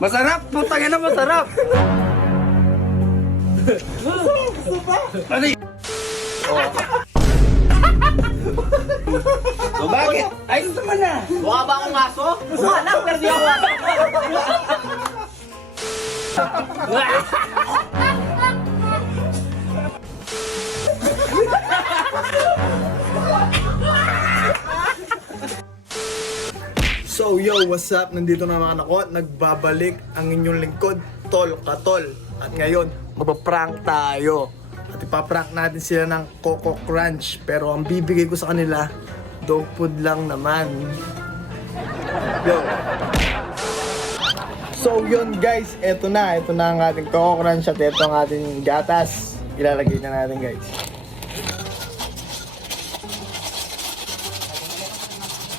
Masarap! Putang ina, masarap! Ano y- O bakit? Ayos naman na! Mukha ba akong aso? Mukha lang, pero di ako aso. So yo, what's up? Nandito na mga anak ko. Nagbabalik ang inyong lingkod, Tol Katol. At ngayon, magpa-prank tayo. At ipaprank natin sila ng Coco Crunch. Pero ang bibigay ko sa kanila, dog food lang naman. Yo. So yun guys, eto na ang ating Coco Crunch at eto ang ating gatas. Ilalagay na natin guys.